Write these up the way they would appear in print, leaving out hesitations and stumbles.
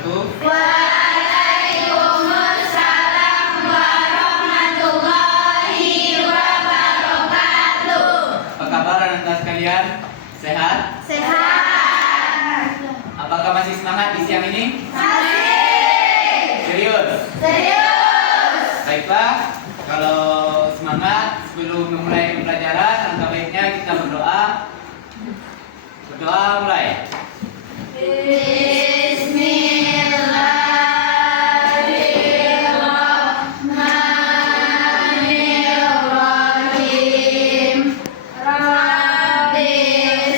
wabarakatuh. Waalaikumsalam warahmatullahi wabarakatuh. Apa kabar anak-anak sekalian? Sehat? Sehat. Apakah masih semangat di siang ini? Masih. Serius? Serius. Baiklah, kalau semangat sebelum memulai pembelajaran, langkah baiknya kita berdoa. Berdoa mulai. Bismillahirrahmanirrahim. Rabbi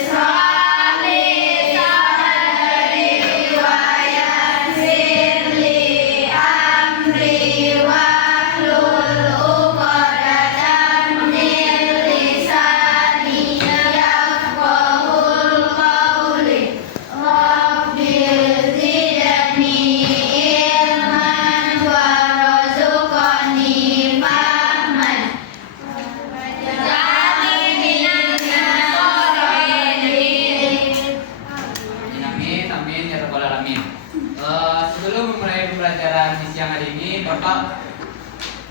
sholli sadri wa yassir li amri wahlul 'uqdatam min lisani yafqahul qawli. Rabbil zidni ilman warzuqni fahman waj'alni minas sholihin. Amin, amin, ya rabbal alamin. Sebelum memulai pembelajaran di siang hari ini, Bapak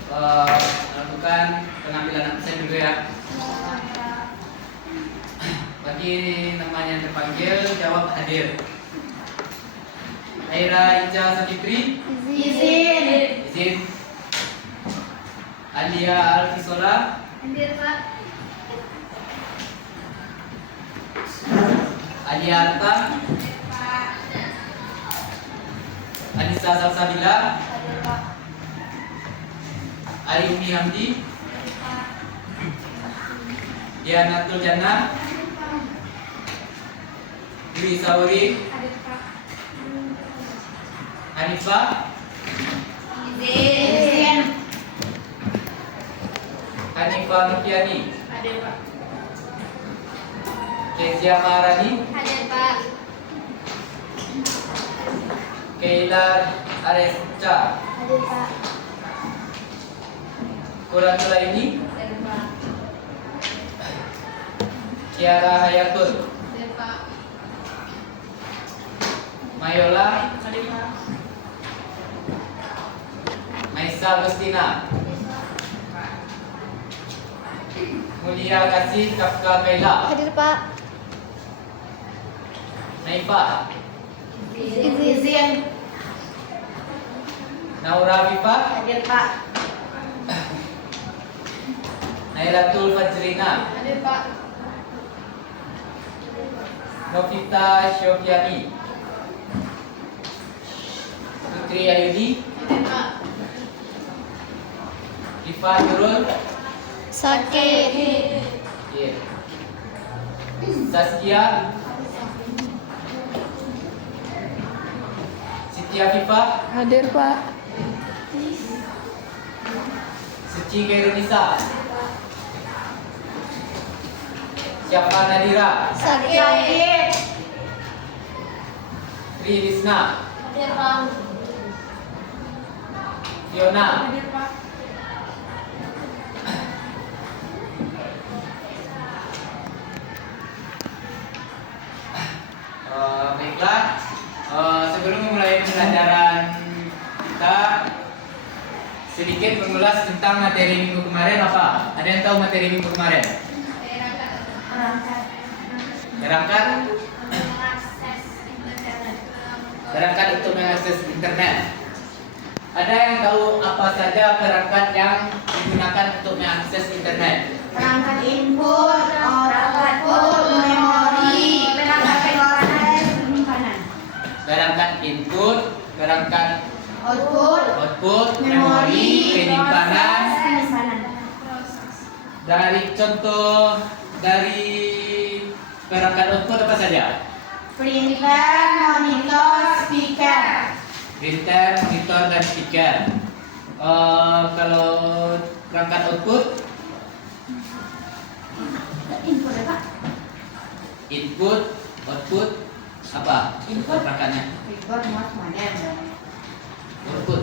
melakukan pengambilan absen dulu ya. Bagi namanya yang terpanggil, jawab hadir. Aira Ica Sapitri, Izin. izin. Alia Alfisola, Hadir, Pak. Alia Arta, Anissa Salsabila, Hadir, Pak. Ayumi Hamdi, Diana Tuljana, Dwi Sauri, Hadir, Pak. Hanifah, Izin. Hanifah Nukiani, Hadir, Pak. Kezia Maharani, Hadir, Pak. Keila Aresca, Hadir, Pak. Kuratulaini, Hadir, Pak. Kiara Hayatul, Hadir, Pak. Mayola, Hadir, Pak. Maisa Agustina, Mulia Kasih Kafka Kaila, Hadir, Pak. Naifa, Izin. Naura Viva, Hadir, Pak. Nailatul Fajrina, Hadir, Pak. Novita Syofiani, Putri Ayudi, Hadir, Pak. Iva Nurul, Sakit. yeah. Saskia, Siti Afifah, Hadir, Pak. Suci Kairunisa, Syafa Nadira, Sakit. Tri Risna, Hadir, Pak. Fiona, Hadir, Pak. Baiklah, sebelum memulai pembelajaran kita sedikit mengulas tentang materi minggu kemarin apa? Ada yang tahu materi minggu kemarin? Berangkat untuk mengakses internet. Ada yang tahu apa saja perangkat yang digunakan untuk mengakses internet? Perangkat input, output, memori, perangkat penyimpanan. Perangkat input, perangkat output, memori, penyimpanan. Dari contoh dari perangkat output apa saja? Printer, monitor, speaker. Printer, monitor, dan speaker. Kalau perangkat output, Input apa? input, output, apa? Input. Perangkatnya. Input, muat, modem. Output.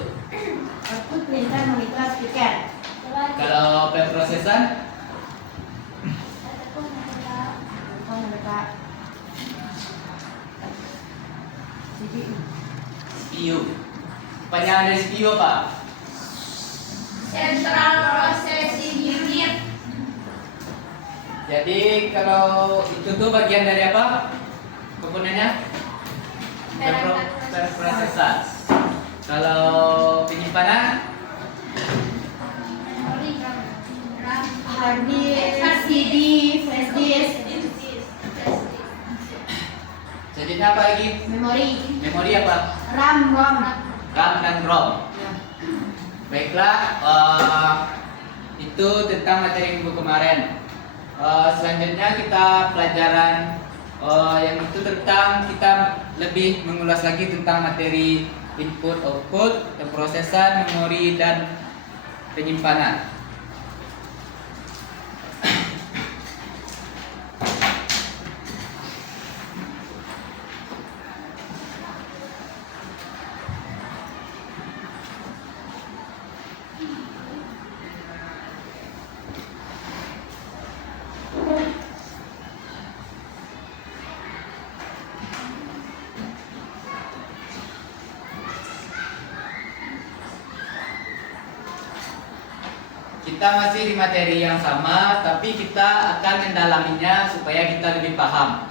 Output, printer, monitor, speaker. Kalau preprosesan, Pak. CPU. CPU. Kepanjangan dari CPU apa? Central Processing Unit. Jadi kalau itu tuh bagian dari apa? Komponennya? Berprosesor. Kalau penyimpanan? Hard disk, CD, flash disk, Selanjutnya apa lagi? memori, Memori apa? RAM, ROM. RAM dan ROM. Baiklah, itu tentang materi minggu kemarin. Selanjutnya kita pelajaran yang itu tentang kita lebih mengulas lagi tentang materi input, output, pemrosesan, memori dan penyimpanan. Kita masih di materi yang sama, tapi kita akan mendalaminya supaya kita lebih paham.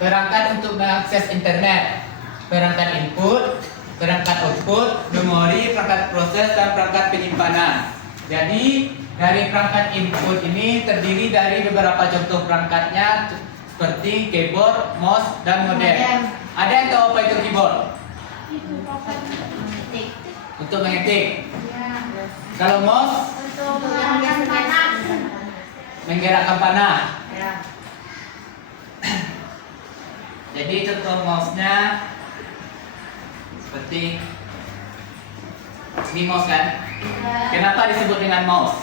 Perangkat untuk mengakses internet, perangkat input, perangkat output, memori, perangkat proses, dan perangkat penyimpanan. Jadi dari perangkat input ini terdiri dari beberapa contoh perangkatnya seperti keyboard, mouse, dan modem. Ada yang tahu apa itu keyboard? Mengetik. Untuk mengetik. Ya. Kalau mouse, Untuk menggerakkan panah. menggerakkan panah. Ya. Jadi contoh mouse-nya seperti ini mouse kan? Kenapa disebut dengan mouse?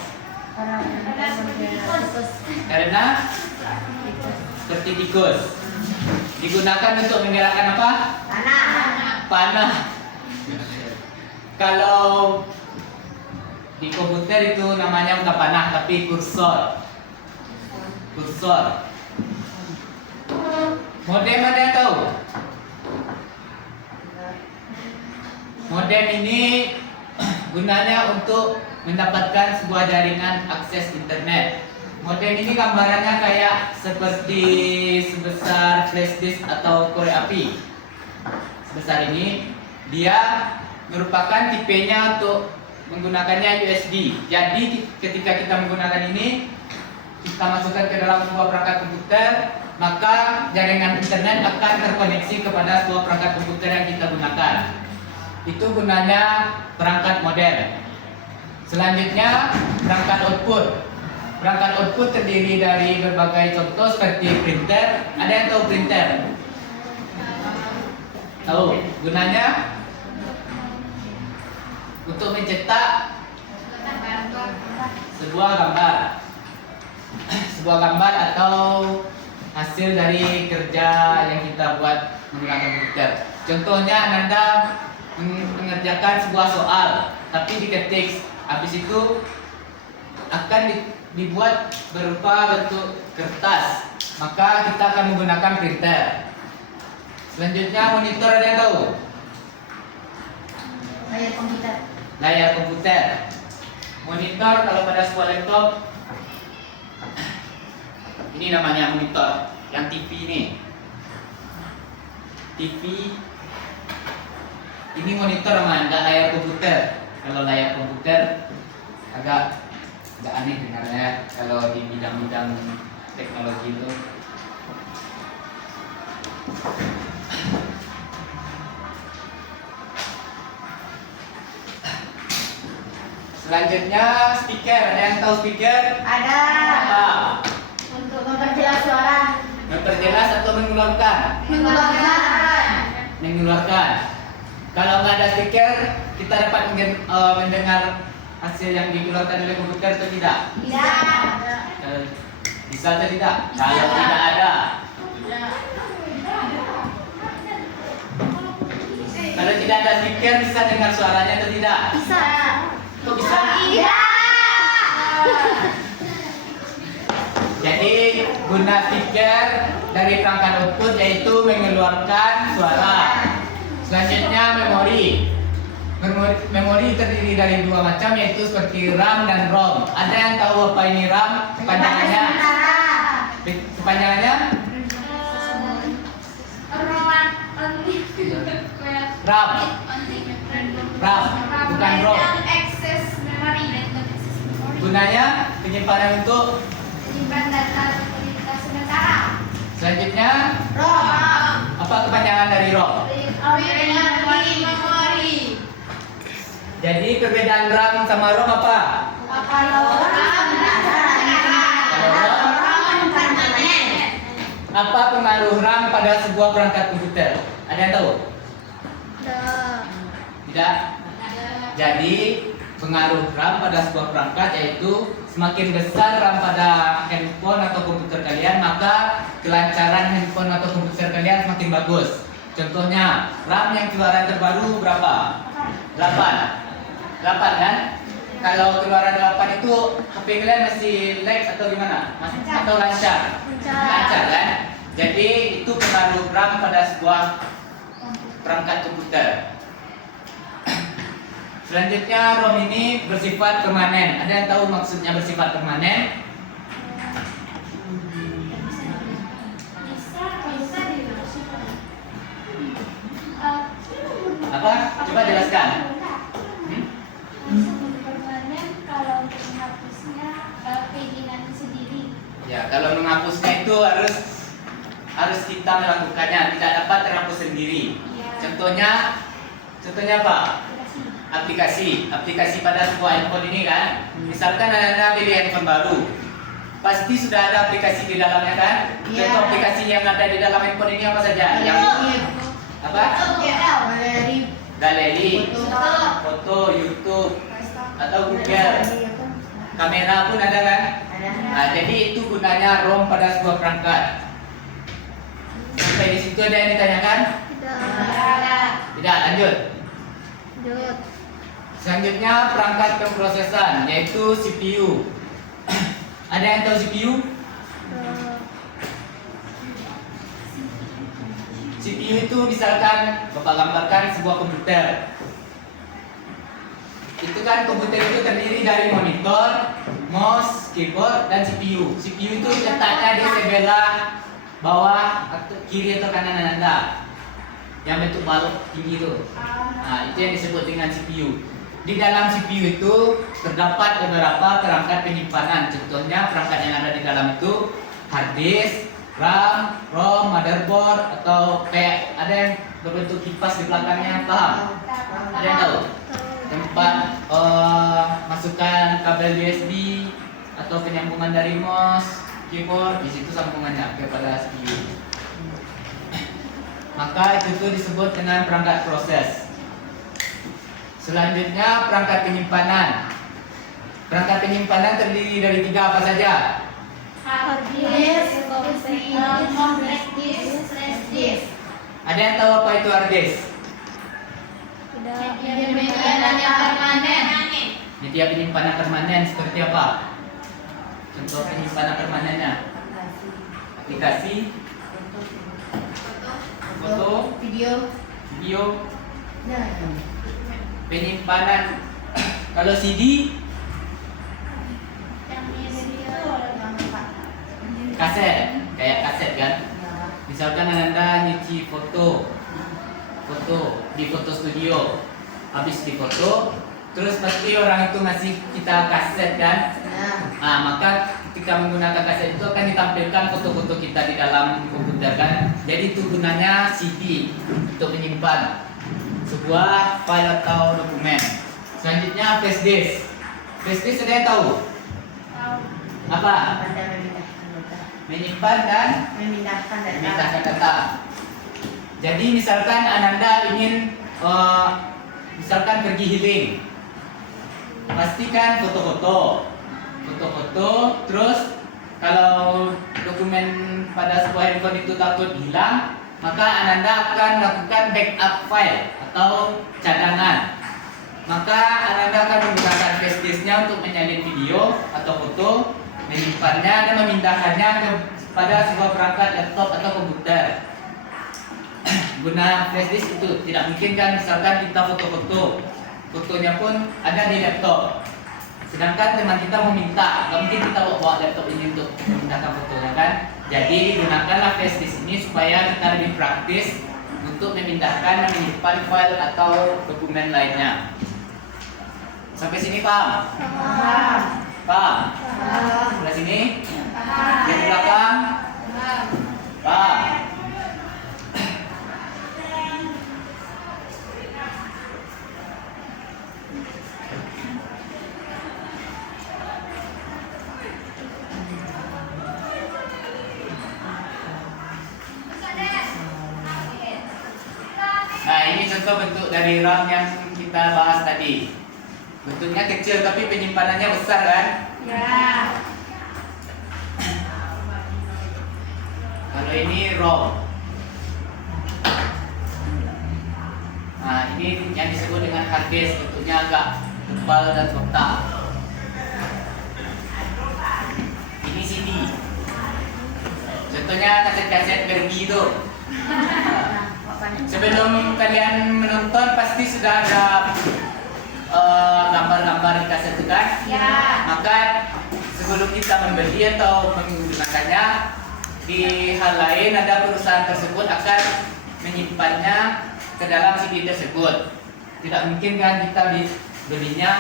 Karena seperti tikus. Digunakan untuk menggerakkan apa? Panah. Kalau di komputer itu namanya bukan panah tapi kursor. Kursor. Modem ada yang tahu? Modem ini gunanya untuk mendapatkan sebuah jaringan akses internet. Modem ini gambarannya kayak seperti sebesar flash disk atau korek api. Sebesar ini, dia merupakan tipenya untuk menggunakannya USB. Jadi ketika kita menggunakan ini, kita masukkan ke dalam sebuah perangkat komputer, maka jaringan internet akan terkoneksi kepada sebuah perangkat komputer yang kita gunakan. Itu gunanya perangkat modem. Selanjutnya perangkat output. Perangkat output terdiri dari berbagai contoh seperti printer. Ada yang tahu printer? Tahu? Gunanya untuk mencetak sebuah gambar. Sebuah gambar atau hasil dari kerja yang kita buat menggunakan komputer. Contohnya Anda mengerjakan sebuah soal, tapi diketik, habis itu akan dibuat berupa bentuk kertas, maka kita akan menggunakan printer. Selanjutnya monitor, ada yang tahu? Layar komputer. Layar komputer. Monitor kalau pada sebuah laptop ini namanya monitor, yang TV ini. TV ini monitor namanya, enggak layar komputer. Kalau layar komputer agak aneh dengarnya kalau di bidang-bidang teknologi itu. Selanjutnya speaker, ada yang tahu speaker? Ada. Apa? Untuk memperjelas suara. Memperjelas atau mengeluarkan? Mengeluarkan. Mengeluarkan. Kalau nggak ada speaker, kita dapat mendengar hasil yang dikeluarkan oleh komputer atau tidak? Tidak. Bisa atau tidak? Kalau tidak ada. Kalau tidak ada speaker, bisa dengar suaranya atau tidak? Bisa. Kok bisa? Tidak. Jadi guna speaker dari perangkat output yaitu mengeluarkan suara. Selanjutnya memori. Memori terdiri dari dua macam yaitu seperti RAM dan ROM. Ada yang tahu apa ini RAM? Kepanjangannya? Kepanjangannya? RAM. RAM, bukan ROM. Access memory. Gunanya penyimpanan untuk. Menyimpan data prioritas sementara. Selanjutnya, ROM. apa kepanjangan dari ROM? Memori. Jadi perbedaan RAM sama ROM apa? Apa pengaruh RAM pada sebuah perangkat komputer? Ada yang tahu? Tidak. Jadi pengaruh RAM pada sebuah perangkat yaitu semakin besar RAM pada handphone atau komputer kalian, maka kelancaran handphone atau komputer kalian semakin bagus. Contohnya, RAM yang keluaran terbaru berapa? 8. 8 kan? Kalau keluaran 8 itu HP kalian masih lag atau gimana? Atau lancar? Lancar kan? Jadi itu pengaruh RAM pada sebuah perangkat komputer. Selanjutnya ROM ini bersifat permanen. Ada yang tahu maksudnya bersifat permanen? Apa? Coba jelaskan. Kalau untuk menghapusnya keinginan sendiri. Ya, kalau menghapusnya itu harus kita melakukannya, tidak dapat terhapus sendiri. Contohnya apa? Aplikasi pada sebuah handphone ini kan. Misalkan Anda beli handphone baru, pasti sudah ada aplikasi di dalamnya kan? Contoh aplikasi yang ada di dalam handphone ini apa saja? Yang apa? Galeri, foto, YouTube, atau Google. Kamera pun ada kan? Nah, jadi itu gunanya ROM pada sebuah perangkat. Sampai di situ ada yang ditanyakan? Tidak, lanjut. Selanjutnya perangkat pemrosesan yaitu CPU. Ada yang tahu CPU? CPU itu misalkan Bapak gambarkan sebuah komputer. Itu kan komputer itu terdiri dari monitor, mouse, keyboard, dan CPU. CPU itu letaknya di sebelah bawah atau kiri atau kanan Anda, yang bentuk balok tinggi itu. Nah, itu yang disebut dengan CPU. Di dalam CPU itu terdapat beberapa perangkat penyimpanan. Contohnya perangkat yang ada di dalam itu hard disk, RAM, ROM, motherboard, atau kayak ada yang berbentuk kipas di belakangnya, paham? Ada yang tahu? Tempat masukkan kabel USB atau penyambungan dari mouse, keyboard, di situ sambungannya kepada CPU. Maka itu tuh disebut dengan perangkat proses. Selanjutnya perangkat penyimpanan. Perangkat penyimpanan terdiri dari 3 apa saja? Hard disk, flash disk. Ada yang tahu apa itu hard disk? Media penyimpanan permanen seperti apa? Contoh penyimpanan permanennya? Aplikasi, foto, video. Penyimpanan kalau CD, kaset, kayak kaset kan. Misalkan Anda nyuci foto di foto studio, habis di foto, terus pasti orang itu ngasih kita kaset kan. Nah, maka ketika menggunakan kaset itu akan ditampilkan foto-foto kita di dalam komputer kan. Jadi itu gunanya CD untuk menyimpan sebuah file atau dokumen. Selanjutnya flash disk. Flash disk ada yang tahu? Apa? Menyimpan dan memindahkan data. Jadi misalkan Ananda ingin misalkan pergi healing, pastikan foto-foto, terus kalau dokumen pada sebuah handphone itu takut hilang, maka Ananda akan melakukan backup file atau cadangan. Maka Ananda akan menggunakan flash disknya untuk menyalin video atau foto, menyimpannya dan memindahkannya ke pada sebuah perangkat laptop atau komputer. Guna flash disk itu tidak mungkin kan, misalkan kita foto-foto, fotonya pun ada di laptop. Sedangkan teman kita mau minta, nggak mungkin kita bawa laptop ini untuk memindahkan fotonya kan. Jadi gunakanlah flash disk ini supaya kita lebih praktis untuk memindahkan dan menyimpan file atau dokumen lainnya. Sampai sini paham? Paham. Paham? Paham. Sebelah sini? Paham. Yang di belakang? Paham? Nah, ini contoh bentuk dari RAM yang kita bahas tadi. Bentuknya kecil tapi penyimpanannya besar kan? Ya. Kalau ini ROM. Nah, ini yang disebut dengan hard disk, bentuknya agak tebal dan kotak. Ini CD. Contohnya kaset-kaset Barbie itu. Nah, sebelum kalian menonton pasti sudah ada gambar-gambar di kaset itu kan? Ya. Maka sebelum kita membeli atau menggunakannya, di hal lain ada perusahaan tersebut akan menyimpannya ke dalam CD tersebut. Tidak mungkin kan kita belinya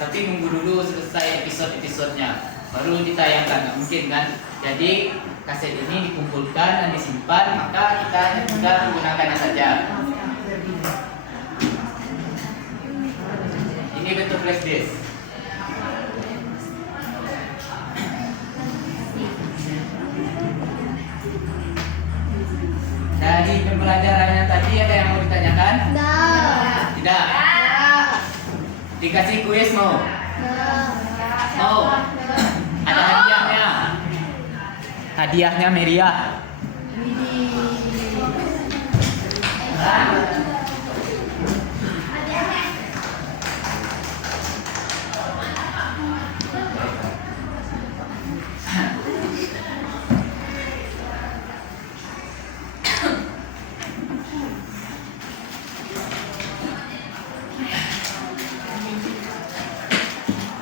tapi nunggu dulu selesai episode-episodenya baru ditayangkan, nggak mungkin kan. Jadi kaset ini dikumpulkan dan disimpan, maka kita sudah menggunakannya saja. Ini bentuk flash disk. Dari pembelajarannya tadi ada yang mau ditanyakan? Tidak. Dikasih kuis mau? Mau? Ada hadiahnya. Hadiahnya meriah.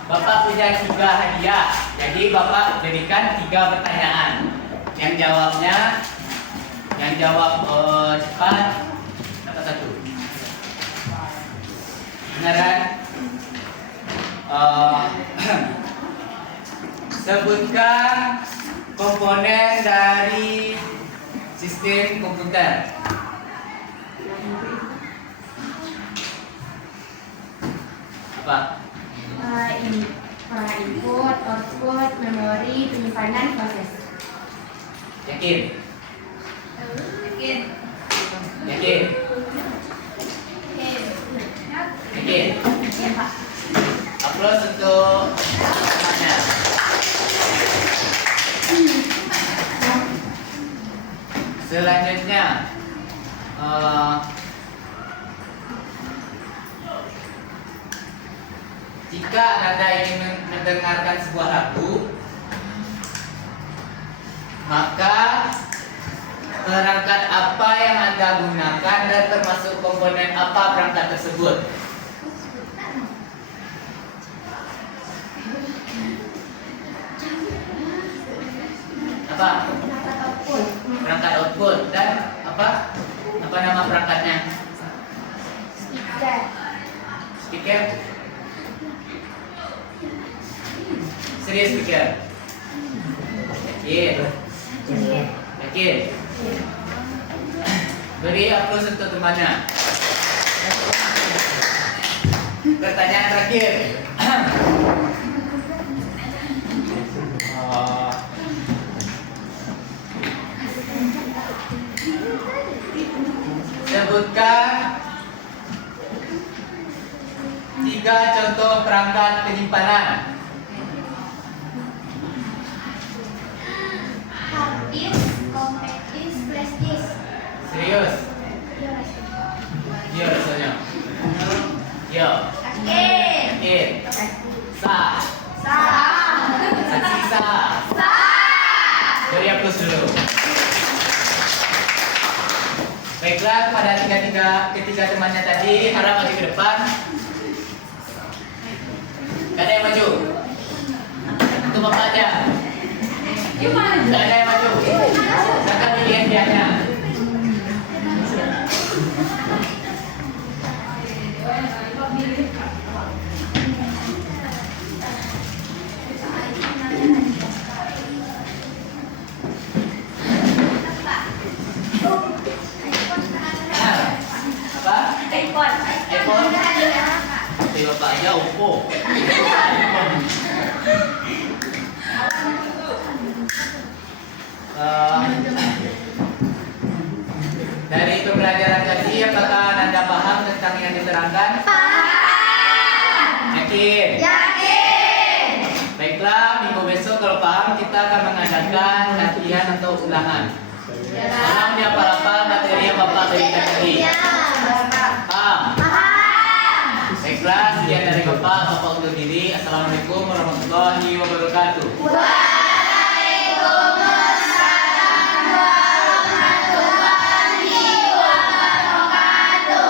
Bapak punya 3 hadiah. Jadi Bapak berikan 3 pertanyaan. Yang jawab cepat dapat 1. Benar kan? Sebutkan komponen dari sistem komputer. Apa? Input, output, memori, penyimpanan, proses. Yakin? Yakin. Yakin? Yakin? Ya, Pak. Aplaus untuk temannya. Selanjutnya, jika Anda ingin mendengarkan sebuah lagu, maka perangkat apa yang Anda gunakan dan termasuk komponen apa perangkat tersebut? Apa? Perangkat output dan apa? Apa nama perangkatnya? Speaker. Serius speaker? Yakin? Yakin? Beri aplaus untuk temannya. Pertanyaan terakhir. Sebutkan 3 contoh perangkat penyimpanan. Hard disk, compact disk, flash disk. Serius? Iya rasanya. Iya. Yakin? Sah. Sah. Saksi sah. Sah. Beri aplaus pada ketiga temannya tadi, harap maju ke depan. Gak ada yang maju. Itu bapak aja. Gak ada yang maju. Silakan pilih dianya. Apa? iPhone. Tapi bapak aja Oppo. Dari pembelajaran tadi, apakah Anda paham tentang yang diterangkan? Yakin? Baiklah, minggu besok kalau paham kita akan mengadakan latihan atau ulangan. Tolong dihafal-hafal materi yang Bapak berikan tadi. Paham? Baiklah, sekian dari Bapak undur diri. Assalamualaikum warahmatullahi wabarakatuh.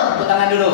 Tepuk tangan dulu.